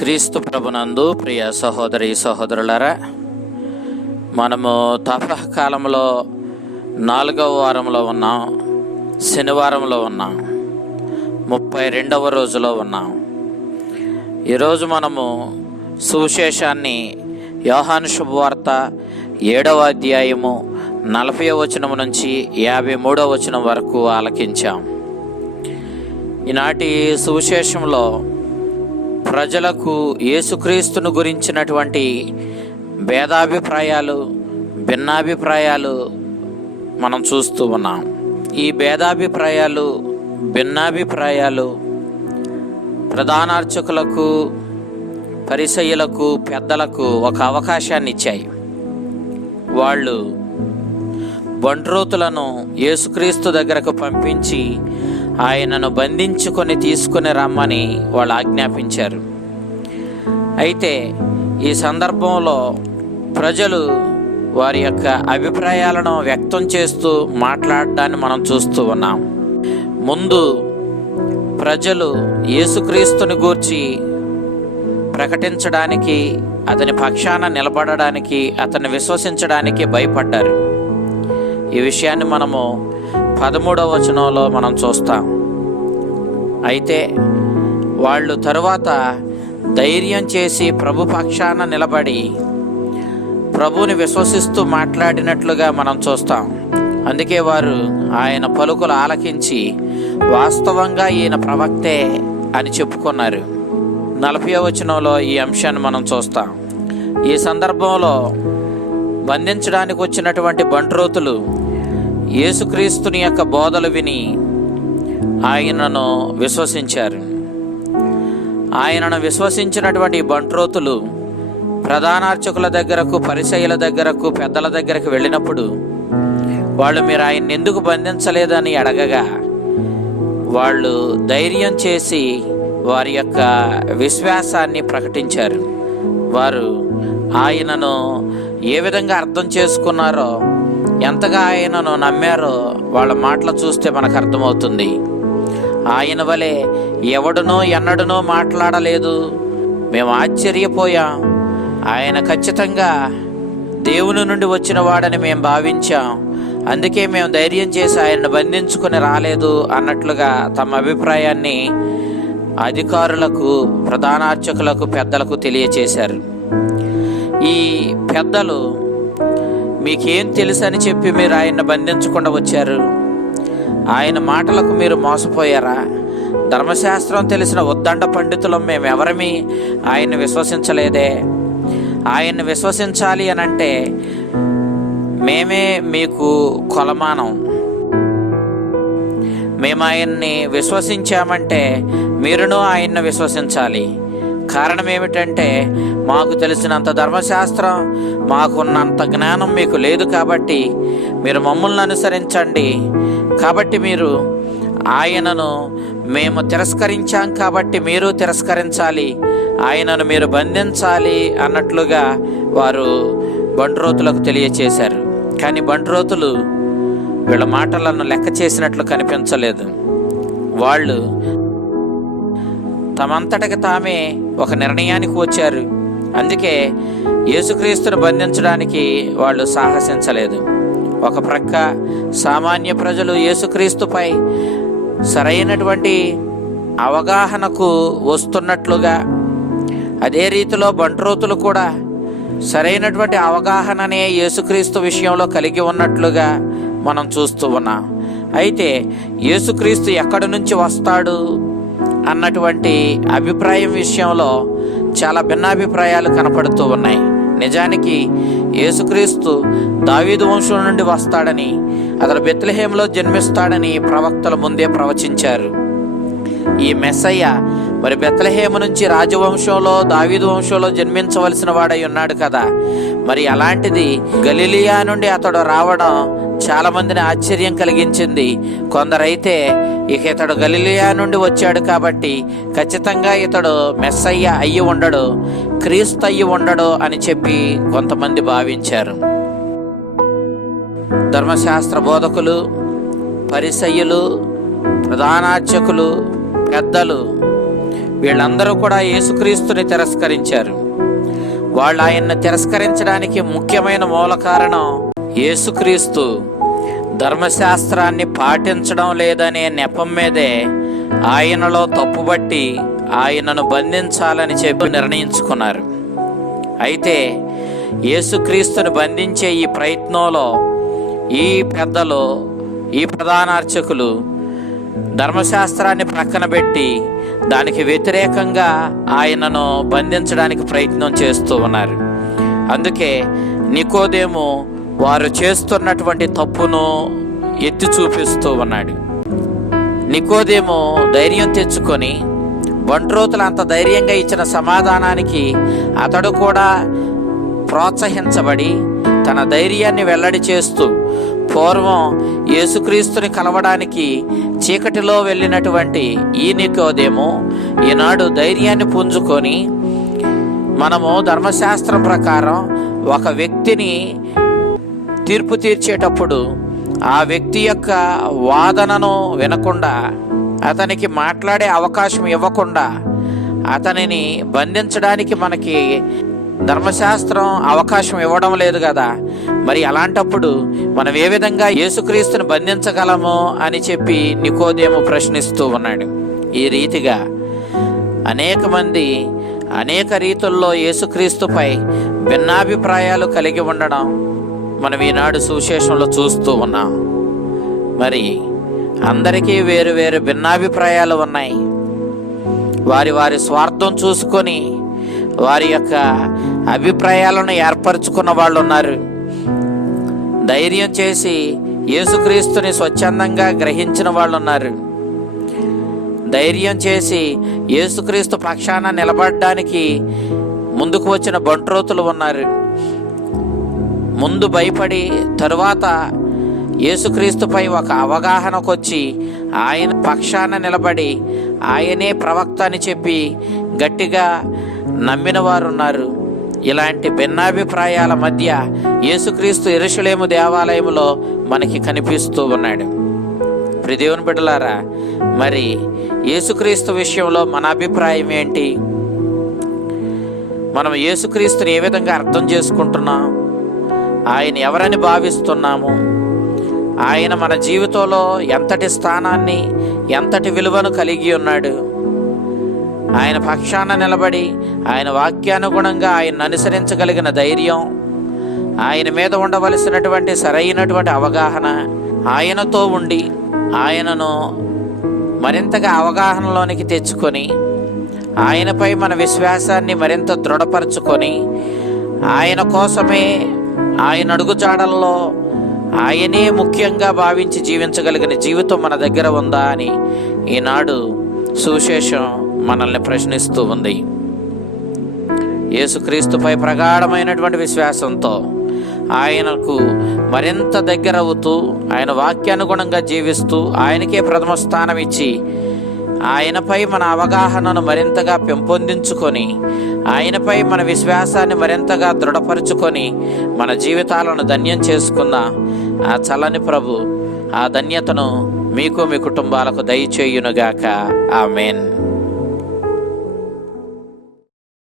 క్రీస్తు ప్రభునందు ప్రియ సహోదరి సహోదరులారా, మనము తపః కాలంలో 4వ వారంలో ఉన్నాం. శనివారంలో ఉన్నాం. 32వ రోజులో ఉన్నాం. ఈరోజు మనము సువిశేషాన్ని యోహాను శుభవార్త 7వ అధ్యాయము 40వ వచనం నుంచి 53వ వచనం వరకు ఆలకించాం. ఈనాటి సువిశేషంలో ప్రజలకు యేసుక్రీస్తును గురించినటువంటి భేదాభిప్రాయాలు, భిన్నాభిప్రాయాలు మనం చూస్తూ ఉన్నాం. ఈ భేదాభిప్రాయాలు, భిన్నాభిప్రాయాలు ప్రధానార్చకులకు, పరిసయ్యులకు, పెద్దలకు ఒక అవకాశాన్ని ఇచ్చాయి. వాళ్ళు బంట్రోతులను యేసుక్రీస్తు దగ్గరకు పంపించి ఆయనను బంధించుకొని తీసుకుని రమ్మని వాళ్ళు ఆజ్ఞాపించారు. అయితే ఈ సందర్భంలో ప్రజలు వారి యొక్క అభిప్రాయాలను వ్యక్తం చేస్తూ మాట్లాడడాన్ని మనం చూస్తూ ఉన్నాం. ముందు ప్రజలు యేసుక్రీస్తుని గూర్చి ప్రకటించడానికి, అతని పక్షాన నిలబడడానికి, అతన్ని విశ్వసించడానికి భయపడ్డారు. ఈ విషయాన్ని మనము 13వ వచనంలో మనం చూస్తాం. అయితే వాళ్ళు తరువాత ధైర్యం చేసి ప్రభు పక్షాన నిలబడి ప్రభుని విశ్వసిస్తూ మాట్లాడినట్లుగా మనం చూస్తాం. అందుకే వారు ఆయన పలుకులు ఆలకించి వాస్తవంగా ఈయన ప్రవక్తే అని చెప్పుకున్నారు. 40వ వచనంలో ఈ అంశాన్ని మనం చూస్తాం. ఈ సందర్భంలో బంధించడానికి వచ్చినటువంటి బంట్రోతులు యేసుక్రీస్తుని యొక్క బోధలు విని ఆయనను విశ్వసించారు. ఆయనను విశ్వసించినటువంటి బంట్రోతులు ప్రధానార్చకుల దగ్గరకు, పరిసయ్యుల దగ్గరకు, పెద్దల దగ్గరకు వెళ్ళినప్పుడు వాళ్ళు మీరు ఆయన్ని ఎందుకు బంధించలేదని అడగగా వాళ్ళు ధైర్యం చేసి వారి యొక్క విశ్వాసాన్ని ప్రకటించారు. వారు ఆయనను ఏ విధంగా అర్థం చేసుకున్నారో, ఎంతగా ఆయనను నమ్మారో వాళ్ళ మాటలు చూస్తే మనకు అర్థమవుతుంది. ఆయన వలె ఎవడునో ఎన్నడనో మాట్లాడలేదు, మేము ఆశ్చర్యపోయాం, ఆయన ఖచ్చితంగా దేవుని నుండి వచ్చిన వాడని మేము భావించాం, అందుకే మేము ధైర్యం చేసి ఆయన్ని బంధించుకొని రాలేదు అన్నట్లుగా తమ అభిప్రాయాన్ని అధికారులకు, ప్రధానార్చకులకు, పెద్దలకు తెలియచేశారు. ఈ పెద్దలు మీకేం తెలుసని చెప్పి మీరు ఆయన్ని బంధించకుండా వచ్చారు? ఆయన మాటలకు మీరు మోసపోయారా? ధర్మశాస్త్రం తెలిసిన ఉద్దండ పండితులం మేమెవరమీ ఆయన్ని విశ్వసించలేదే. ఆయన్ని విశ్వసించాలి అని అంటే మేమే మీకు కొలమానం. మేము ఆయన్ని విశ్వసించామంటే మీరును ఆయన్ని విశ్వసించాలి. కారణం ఏమిటంటే మాకు తెలిసినంత ధర్మశాస్త్రం, మాకున్నంత జ్ఞానం మీకు లేదు కాబట్టి మీరు మమ్మల్ని అనుసరించండి. కాబట్టి మీరు ఆయనను మేము తిరస్కరించాం కాబట్టి మీరు తిరస్కరించాలి, ఆయనను మీరు బంధించాలి అన్నట్లుగా వారు బంట్రోతులకు తెలియచేశారు. కానీ బంట్రోతులు వీళ్ళ మాటలను లెక్క చేసినట్లు కనిపించలేదు. వాళ్ళు తమంతటికి తామే ఒక నిర్ణయానికి వచ్చారు. అందుకే యేసుక్రీస్తును బంధించడానికి వాళ్ళు సాహసించలేదు. ఒక ప్రక్క సామాన్య ప్రజలు యేసుక్రీస్తుపై సరైనటువంటి అవగాహనకు వస్తున్నట్లుగా, అదే రీతిలో బంట్రోతులు కూడా సరైనటువంటి అవగాహననే యేసుక్రీస్తు విషయంలో కలిగి ఉన్నట్లుగా మనం చూస్తూ ఉన్నాం. అయితే యేసుక్రీస్తు ఎక్కడి నుంచి వస్తాడు అన్నటువంటి అభిప్రాయం విషయంలో చాలా భిన్నాభిప్రాయాలు కనపడుతూ ఉన్నాయి. నిజానికి యేసుక్రీస్తు దావీదు వంశం నుండి వస్తాడని, అతడు బెత్లెహేములో జన్మిస్తాడని ప్రవక్తలు ముందే ప్రవచించారు. ఈ మెస్సయ్య మరి బెత్లెహేము నుంచి రాజవంశంలో, దావీదు వంశంలో జన్మించవలసిన వాడై ఉన్నాడు కదా. మరి అలాంటిది గలిలియా నుండి అతడు రావడం చాలా మందిని ఆశ్చర్యం కలిగించింది. కొందరైతే ఇక ఇతడు గలిలియా నుండి వచ్చాడు కాబట్టి ఖచ్చితంగా ఇతడు మెస్సయ్య అయ్యి ఉండడు, క్రీస్తు అయ్యి ఉండడు అని చెప్పి కొంతమంది భావించారు. ధర్మశాస్త్ర బోధకులు, పరిసయ్యులు, ప్రధానార్చకులు, పెద్దలు వీళ్ళందరూ కూడా యేసుక్రీస్తుని తిరస్కరించారు. వాళ్ళు ఆయన్ని తిరస్కరించడానికి ముఖ్యమైన మూల కారణం యేసుక్రీస్తు ధర్మశాస్త్రాన్ని పాటించడం లేదనే నెపం మీదే ఆయనలో తప్పుబట్టి ఆయనను బంధించాలని చెప్పి నిర్ణయించుకున్నారు. అయితే యేసుక్రీస్తుని బంధించే ఈ ప్రయత్నంలో ఈ పెద్దలు, ఈ ప్రధాన అర్చకులు ధర్మశాస్త్రాన్ని ప్రక్కన పెట్టి దానికి వ్యతిరేకంగా ఆయనను బంధించడానికి ప్రయత్నం చేస్తూ ఉన్నారు. అందుకే నికోదేము వారు చేస్తున్నటువంటి తప్పును ఎత్తి చూపిస్తూ ఉన్నాడు. నికోదేము ధైర్యం తెచ్చుకొని బంట్రోతులు అంత ధైర్యంగా ఇచ్చిన సమాధానానికి అతడు కూడా ప్రోత్సహించబడి తన ధైర్యాన్ని వెల్లడి చేస్తూ, పూర్వం యేసుక్రీస్తుని కలవడానికి చీకటిలో వెళ్ళినటువంటి ఈ నికోదేము ఈనాడు ధైర్యాన్ని పుంజుకొని, మనము ధర్మశాస్త్రం ప్రకారం ఒక వ్యక్తిని తీర్పు తీర్చేటప్పుడు ఆ వ్యక్తి యొక్క వాదనను వినకుండా, అతనికి మాట్లాడే అవకాశం ఇవ్వకుండా అతనిని బంధించడానికి మనకి ధర్మశాస్త్రం అవకాశం ఇవ్వడం లేదు కదా. మరి అలాంటప్పుడు మనం ఏ విధంగా యేసుక్రీస్తుని బంధించగలము అని చెప్పి నికోదేము ప్రశ్నిస్తూ ఉన్నాడు. ఈ రీతిగా అనేక మంది అనేక రీతుల్లో యేసుక్రీస్తుపై భిన్నాభిప్రాయాలు కలిగి ఉండడం మనం ఈనాడు సువిశేషంలో చూస్తూ ఉన్నాం. మరి అందరికీ వేరు వేరు భిన్నాభిప్రాయాలు ఉన్నాయి. వారి వారి స్వార్థం చూసుకొని వారి యొక్క అభిప్రాయాలను ఏర్పరచుకున్న వాళ్ళు ఉన్నారు. ధైర్యం చేసి యేసుక్రీస్తుని స్వచ్ఛందంగా గ్రహించిన వాళ్ళు ఉన్నారు. ధైర్యం చేసి యేసుక్రీస్తు పక్షాన నిలబడడానికి ముందుకు వచ్చిన బంట్రోతులు ఉన్నారు. ముందు భయపడి తరువాత యేసుక్రీస్తుపై ఒక అవగాహనకు వచ్చి ఆయన పక్షాన నిలబడి ఆయనే ప్రవక్త అని చెప్పి గట్టిగా నమ్మిన వారు ఉన్నారు. ఇలాంటి భిన్నాభిప్రాయాల మధ్య యేసుక్రీస్తు యెరూషలేము దేవాలయంలో మనకి కనిపిస్తూ ఉన్నాడు. ప్రియదేవుని బిడ్డలారా, మరి యేసుక్రీస్తు విషయంలో మన అభిప్రాయం ఏంటి? మనం యేసుక్రీస్తుని ఏ విధంగా అర్థం చేసుకుంటున్నాం? ఆయన ఎవరని భావిస్తున్నాము? ఆయన మన జీవితంలో ఎంతటి స్థానాన్ని, ఎంతటి విలువను కలిగి ఉన్నాడు? ఆయన పక్షాన నిలబడి ఆయన వాక్యానుగుణంగా ఆయన అనుసరించగలిగిన ధైర్యం, ఆయన మీద ఉండవలసినటువంటి సరైనటువంటి అవగాహన, ఆయనతో ఉండి ఆయనను మరింతగా అవగాహనలోనికి తెచ్చుకొని ఆయనపై మన విశ్వాసాన్ని మరింత దృఢపరచుకొని ఆయన కోసమే, ఆయన అడుగుజాడల్లో ఆయనే ముఖ్యంగా భావించి జీవించగలిగిన జీవితం మన దగ్గర ఉందా అని ఈనాడు సువిశేషం మనల్ని ప్రశ్నిస్తూ ఉంది. యేసుక్రీస్తుపై ప్రగాఢమైనటువంటి విశ్వాసంతో ఆయనకు మరింత దగ్గర అవుతూ ఆయన వాక్యానుగుణంగా జీవిస్తూ ఆయనకే ప్రథమ స్థానం ఇచ్చి ఆయనపై మన అవగాహనను మరింతగా పెంపొందించుకొని ఆయనపై మన విశ్వాసాన్ని మరింతగా దృఢపరుచుకొని మన జీవితాలను ధన్యం చేసుకున్న ఆ చల్లని ప్రభు ఆ ధన్యతను మీకు, మీ కుటుంబాలకు దయచేయునుగాక. ఆమేన్.